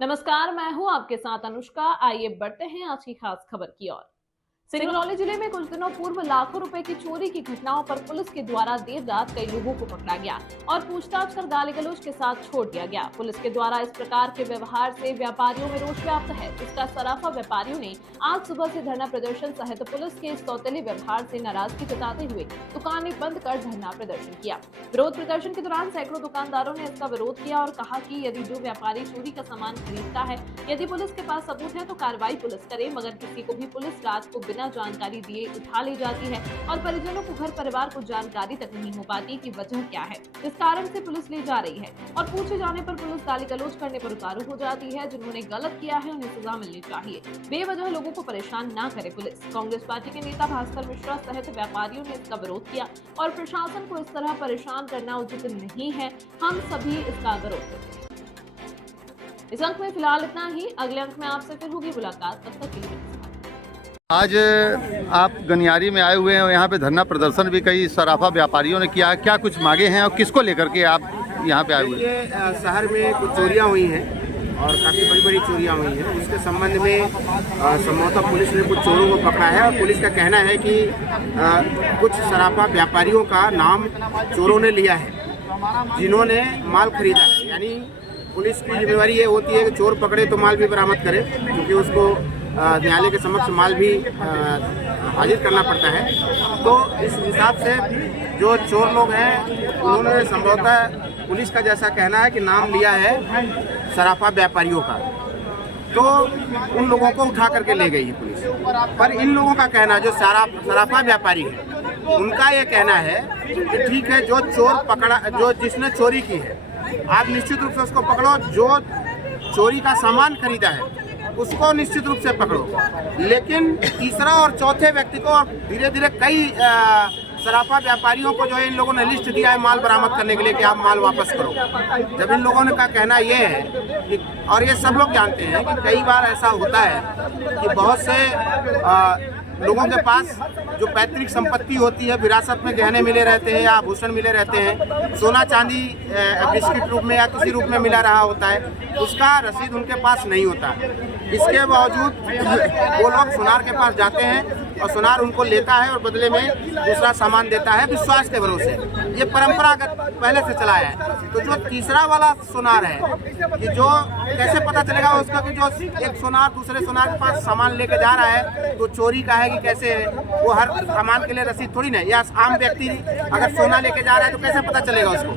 नमस्कार, मैं हूं आपके साथ अनुष्का। आइए बढ़ते हैं आज की खास खबर की ओर। सिंगरौली जिले में कुछ दिनों पूर्व लाखों रुपए की चोरी की घटनाओं पर पुलिस के द्वारा देर रात कई लोगों को पकड़ा गया और पूछताछ कर गाली गलौज के साथ छोड़ दिया गया। पुलिस के द्वारा इस प्रकार के व्यवहार से व्यापारियों में रोष व्याप्त है, जिसका सराफा व्यापारियों ने आज सुबह से धरना प्रदर्शन सहित पुलिस के इस सौतेले व्यवहार से नाराजगी जताते हुए दुकानें बंद कर धरना प्रदर्शन किया। विरोध प्रदर्शन के दौरान सैकड़ों दुकानदारों ने इसका विरोध किया और कहा कि यदि जो व्यापारी चोरी का सामान खरीदता है, यदि पुलिस के पास सबूत है तो कार्रवाई पुलिस करे, मगर किसी को भी पुलिस रात को बिना जानकारी दिए उठा ले जाती है और परिजनों को घर परिवार को जानकारी तक नहीं हो पाती कि वजह क्या है, इस कारण से पुलिस ले जा रही है और पूछे जाने पर पुलिस गाली गलौज करने पर उतारू हो जाती है। जिन्होंने गलत किया है उन्हें सजा मिलनी चाहिए, बेवजह लोगों को परेशान न करे पुलिस। कांग्रेस पार्टी के नेता भास्कर मिश्रा सहित व्यापारियों ने इसका विरोध किया और प्रशासन को इस तरह परेशान करना उचित नहीं है। हम सभी इसका विरोध करते हैं। इस अंक में फिलहाल इतना ही। अगले अंक में आपसे फिर होगी मुलाकात, तब तक के लिए। आज आप गनियारी में आए हुए हैं और यहाँ पे धरना प्रदर्शन भी कई सराफा व्यापारियों ने किया है। क्या कुछ मांगे हैं और किसको लेकर के आप यहाँ पे आए हुए हैं? शहर में कुछ चोरियाँ हुई हैं और काफ़ी बड़ी बड़ी चोरियाँ हुई हैं। उसके संबंध में संभवतः पुलिस ने कुछ चोरों को पकड़ा है और पुलिस का कहना है कि कुछ सराफा व्यापारियों का नाम चोरों ने लिया है, जिन्होंने माल खरीदा है। यानी पुलिस की जिम्मेवारी ये होती है कि चोर पकड़े तो माल भी बरामद करे, क्योंकि उसको न्यायालय के समक्ष माल भी हाजिर करना पड़ता है। तो इस हिसाब से जो चोर लोग हैं उन्होंने संभवतः पुलिस का जैसा कहना है कि नाम लिया है सराफा व्यापारियों का, तो उन लोगों को उठा करके ले गई है पुलिस। पर इन लोगों का कहना, जो सराफा व्यापारी है, उनका ये कहना है कि ठीक है, जो चोर पकड़ा, जो जिसने चोरी की है, आप निश्चित रूप से उसको पकड़ो। जो चोरी का सामान खरीदा है उसको निश्चित रूप से पकड़ो, लेकिन तीसरा और चौथे व्यक्ति को धीरे धीरे कई सराफा व्यापारियों को जो है इन लोगों ने लिस्ट दिया है माल बरामद करने के लिए कि आप माल वापस करो। जब इन लोगों ने का कहना ये है कि, और ये सब लोग जानते हैं कि कई बार ऐसा होता है कि बहुत से लोगों के पास जो पैतृक संपत्ति होती है, विरासत में गहने मिले रहते हैं या आभूषण मिले रहते हैं, सोना चांदी बिस्किट रूप में या किसी रूप में मिला रहा होता है, उसका रसीद उनके पास नहीं होता। इसके बावजूद वो लोग सुनार के पास जाते हैं और सुनार उनको लेता है और बदले में दूसरा सामान देता है विश्वास के भरोसे। ये परंपरागत पहले से चला है। तो जो तीसरा वाला सुनार है कि जो कैसे पता चलेगा उसका कि जो एक सुनार दूसरे सुनार के पास सामान लेके जा रहा है तो चोरी का है कि कैसे है, वो हर सामान के लिए रसीद थोड़ी ना, या आम व्यक्ति अगर सोना लेके जा रहा है तो कैसे पता चलेगा उसको।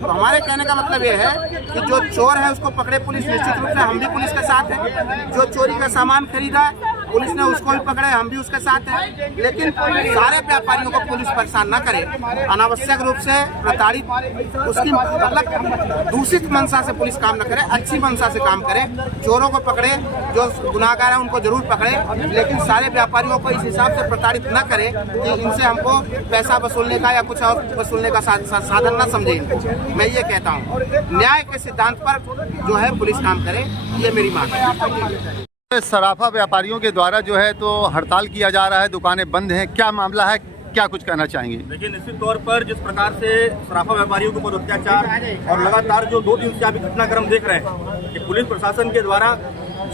तो हमारे कहने का मतलब ये है कि जो चोर है उसको पकड़े पुलिस, निश्चित रूप से हम भी पुलिस के साथ हैं। जो चोरी का सामान खरीदा है पुलिस ने उसको भी पकड़े, हम भी उसके साथ हैं। लेकिन सारे व्यापारियों को पुलिस परेशान न करे, अनावश्यक रूप से प्रताड़ित, उसकी मतलब दूषित मंशा से पुलिस काम न करे, अच्छी मंशा से काम करे। चोरों को पकड़े, जो गुनाहगार है उनको जरूर पकड़े, लेकिन सारे व्यापारियों को इस हिसाब से प्रताड़ित न करे कि इनसे हमको पैसा वसूलने का या कुछ और वसूलने का साधन न समझे। मैं ये कहता हूँ, न्याय के सिद्धांत पर जो है पुलिस काम करे, ये मेरी मांग है। सराफा व्यापारियों के द्वारा जो है तो हड़ताल किया जा रहा है, दुकानें बंद हैं, क्या मामला है, क्या कुछ कहना चाहेंगे? देखिए, निश्चित तौर पर जिस प्रकार से सराफा व्यापारियों के ऊपर अत्याचार और लगातार जो 2 दिन से अभी घटनाक्रम देख रहे हैं कि पुलिस प्रशासन के द्वारा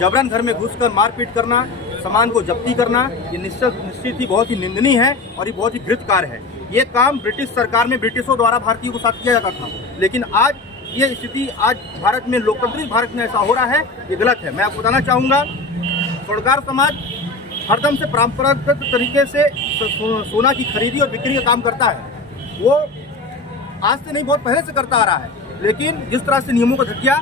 जबरन घर में घुसकर मारपीट करना, सामान को जब्ती करना, ये निश्चित ही बहुत ही निंदनीय है और ये बहुत ही घृणित कार्य है। ये काम ब्रिटिश सरकार में ब्रिटिशों द्वारा भारतीयों को साथ किया जाता था, लेकिन आज ये स्थिति, आज भारत में, लोकतांत्रिक भारत में ऐसा हो रहा है, ये गलत है। मैं आपको बताना चाहूँगा, स्वर्णकार समाज हरदम से परंपरागत तरीके से सोना की खरीदी और बिक्री का काम करता है। वो आज से नहीं, बहुत पहले से करता आ रहा है, लेकिन जिस तरह से नियमों का धज्जिया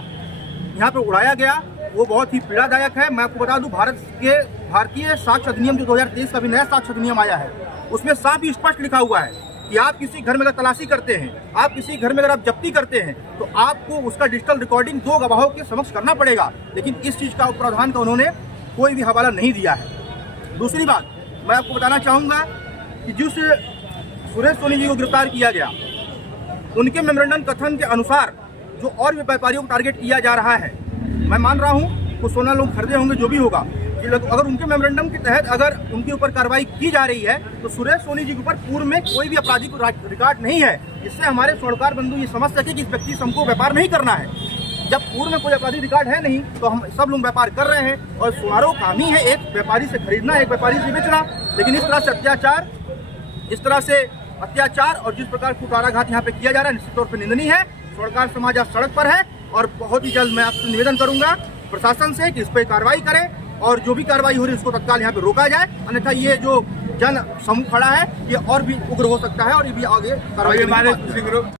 यहाँ पे उड़ाया गया वो बहुत ही पीड़ादायक है। मैं आपको बता दूं, भारतीय साक्ष्य अधिनियम जो 2023 का भी नया साक्ष्य अधिनियम आया है, उसमें साफ ही स्पष्ट लिखा हुआ है कि आप किसी घर में अगर तलाशी करते हैं, आप किसी घर में अगर आप जब्ती करते हैं, तो आपको उसका डिजिटल रिकॉर्डिंग 2 गवाहों के समक्ष करना पड़ेगा। लेकिन इस चीज़ का प्रावधान का उन्होंने कोई भी हवाला नहीं दिया है। दूसरी बात मैं आपको बताना चाहूँगा कि जिस सुरेश सोनी जी को गिरफ्तार किया गया, उनके मेमोरेंडम कथन के अनुसार जो और भी व्यापारियों को टारगेट किया जा रहा है, मैं मान रहा हूँ वो सोना लोग खरीदे होंगे, जो भी होगा, अगर उनके मेमोरेंडम के तहत अगर उनके ऊपर कार्रवाई की जा रही है तो सुरेश सोनी जी के ऊपर पूर्व में कोई भी आपराधिक रिकॉर्ड नहीं है। इससे हमारे स्वर्णकार बंधु ये समझ सके कि इस व्यक्ति से हमको व्यापार नहीं करना है। जब पूर्व में कोई आपराधिक रिकॉर्ड है नहीं तो हम सब लोग व्यापार कर रहे हैं और सुधारों काम ही है एक व्यापारी से खरीदना, एक व्यापारी से बेचना। लेकिन इस तरह से अत्याचार और जिस प्रकार कुटाराघात यहाँ पे किया जा रहा है निश्चित तौर पर निंदनीय है। स्वर्णकार समाज आज सड़क पर है और बहुत ही जल्द मैं आपसे निवेदन करूंगा प्रशासन से कि इस पर कार्रवाई करें और जो भी कार्रवाई हो रही है उसको तत्काल यहाँ पे रोका जाए, अन्यथा ये जो जन समूह खड़ा है ये और भी उग्र हो सकता है और ये भी आगे कार्रवाई